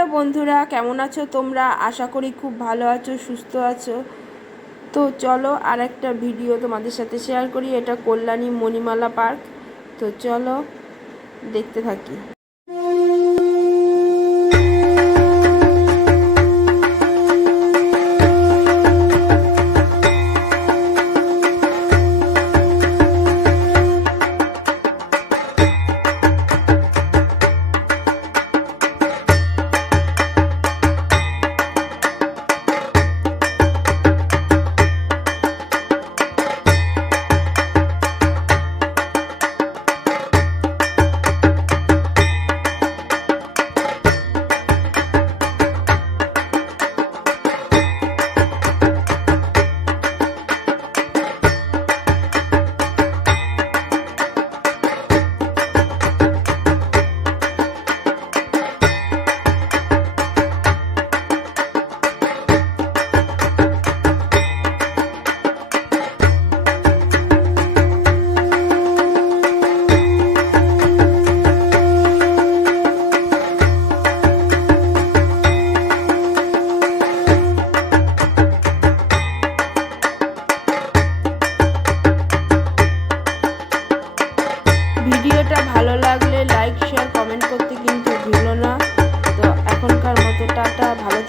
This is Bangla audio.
হ্যালো বন্ধুরা, কেমন আছো তোমরা? আশা করি খুব ভালো আছো, সুস্থ আছো। তো চলো আর একটা ভিডিও তোমাদের সাথে শেয়ার করি, এটা কল্যাণী মণিমালা পার্ক। তো চলো দেখতে থাকি। ভিডিওটা ভালো লাগলে লাইক শেয়ার কমেন্ট করতে কিন্তু ভুলো না। তো এখনকার মতো টাটা, ভালো